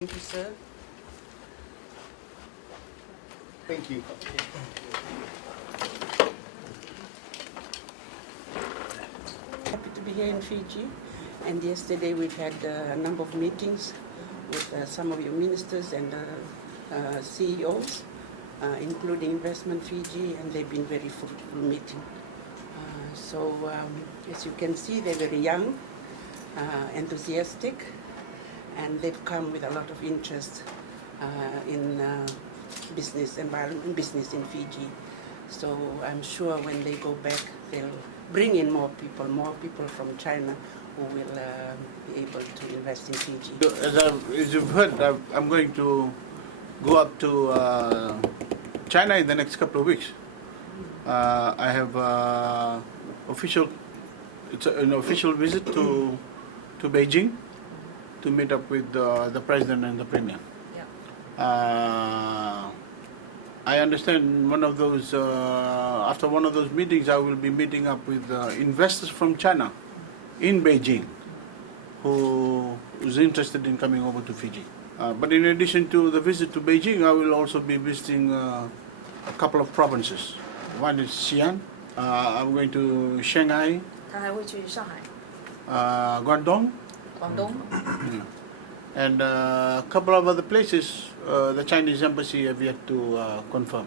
Thank you, sir. Thank you. Happy to be here in Fiji. And yesterday we've had a number of meetings with some of your ministers and CEOs, including Investment Fiji, and they've been very fruitful meeting. As you can see, they're very young, enthusiastic, and they've come with a lot of interest in business environment, business in Fiji. So I'm sure when they go back, they'll bring in more people from China who will be able to invest in Fiji. As you've heard, I'm going to go up to China in the next couple of weeks. I have an official visit to Beijing to meet up with the president and the premier. Yeah. I understand one of those after one of those meetings, I will be meeting up with investors from China in Beijing who is interested in coming over to Fiji. But in addition to the visit to Beijing, I will also be visiting a couple of provinces. One is Xi'an. I'm going to Shanghai. 他还会去上海、 Guangdong. 广东。 And a couple of other places the Chinese embassy have yet to confirm.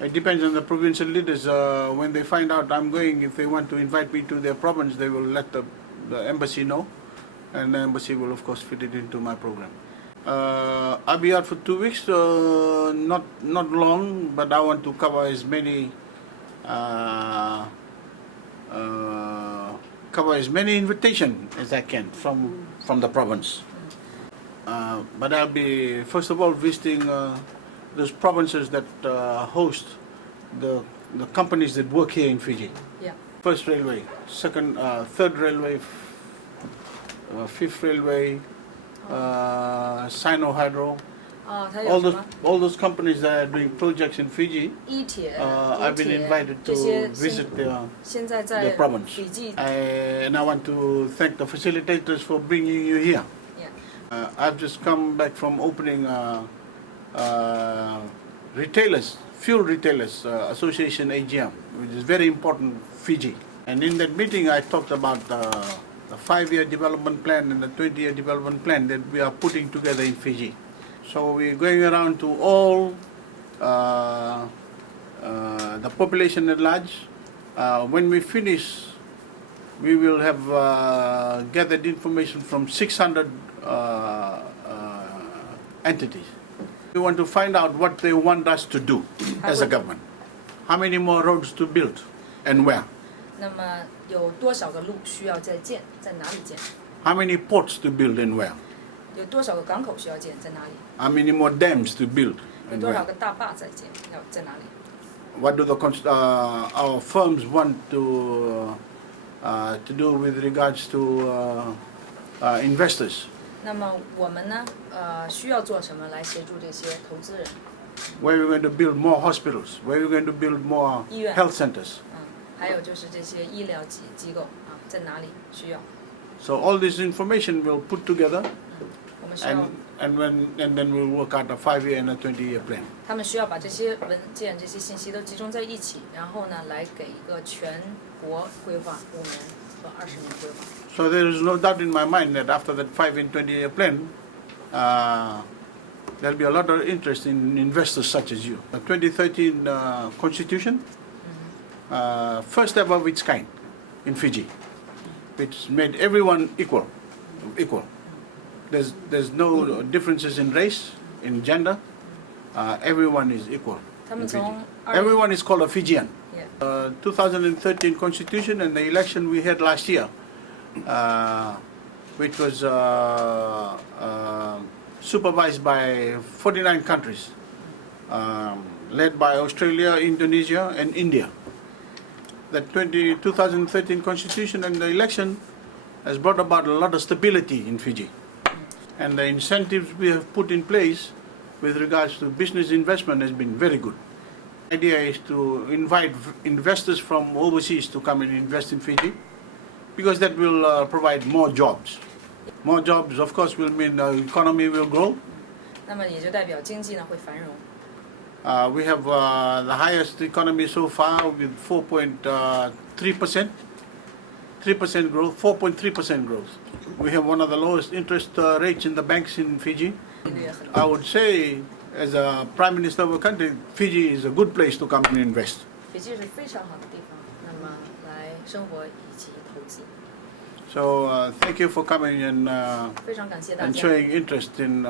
It depends on the provincial leaders. When they find out I'm going, if they want to invite me to their province, they will let the embassy know, and the embassy will of course fit it into my program. I'll be out for 2 weeks, not long, but I want to cover as many invitations as I can from the province. But I'll be first of all visiting those provinces that host the companies that work here in Fiji. Yeah. First railway, second, third railway, fifth railway, Sino Hydro. 他有什么 all those companies that are doing projects in Fiji. 一铁、 I've been invited to 这些 visit their 现在在 province. 斐济 And I want to thank the facilitators for bringing you here. Yeah. I've just come back from opening fuel retailers association AGM, which is very important Fiji. And in that meeting, I talked about the 5-year development plan and the 20-year development plan that we are putting together in Fiji. So we're going around to all the population at large. When we finish, we will have gathered information from 600 entities. We want to find out what they want us to do as a government. How many more roads to build and where? 那么有多少个路需要再建，在哪里建？ How many ports to build and where? 有多少个港口需要建，在哪里？ How many more dams to build 有 and 多少 where? 个大坝在建，要在哪里？ What do our firms want to do with regards to investors? 那么我们呢？需要做什么来协助这些投资人？ Where we're going to build more hospitals? Where we're going to build more 医院。 health centers? 还有就是这些医疗机构啊，在哪里需要？ So all this information we'll put together, 我们需要， and then we'll work out a 5-year and a 20-year plan. 他们需要把这些文件、这些信息都集中在一起，然后呢，来给一个全国规划5年和20年规划。 So there is no doubt in my mind that after that 5 and 20-year plan, there'll be a lot of interest in investors such as you. The 2013 Constitution, first ever of its kind in Fiji, which made everyone equal. There's no differences in race, in gender. Everyone is equal. 他们从 Everyone is called a Fijian. Yeah. 2013 Constitution and the election we had last year, which was supervised by 49 countries, led by Australia, Indonesia, and India. The 2013 Constitution and the election has brought about a lot of stability in Fiji. And the incentives we have put in place with regards to business investment has been very good. The idea is to invite investors from overseas to come and invest in Fiji, because that will provide more jobs. More jobs, of course, will mean the economy will grow. 那么也就代表经济呢会繁荣。We have the highest economy so far with 4.3%. 3% growth, 4.3% growth. We have one of the lowest interest rates in the banks in Fiji. 利率也很 I would say, as a Prime Minister of a country, Fiji is a good place to come and invest. 斐济是非常好的地方，那么来生活以及投资。 So thank you for coming and 非常感谢大 and 家 showing interest in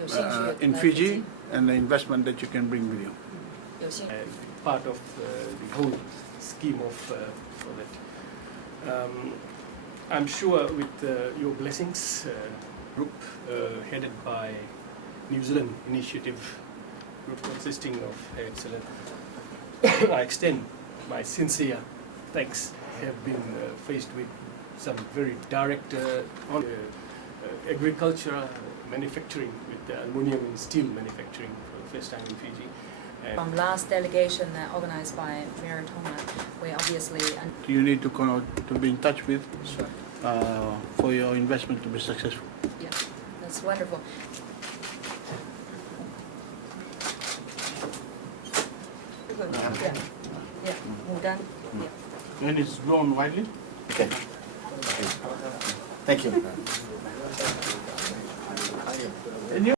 有兴趣 in 来斐济 Fiji and the investment that you can bring with you. 有兴趣。 part of the whole scheme of for that. I'm sure with your blessings, group headed by New Zealand Initiative group consisting of Her Excellent, I extend my sincere thanks. Have been faced with some very direct on agriculture, manufacturing with aluminium and steel manufacturing for the first time in Fiji. And From last delegation organized by Mayor Toma, we obviously You need to be in touch with sure. for your investment to be successful. Yeah, that's wonderful. Good. Yeah, yeah, well done. Yeah. And it's grown widely. Okay. Thank you. And you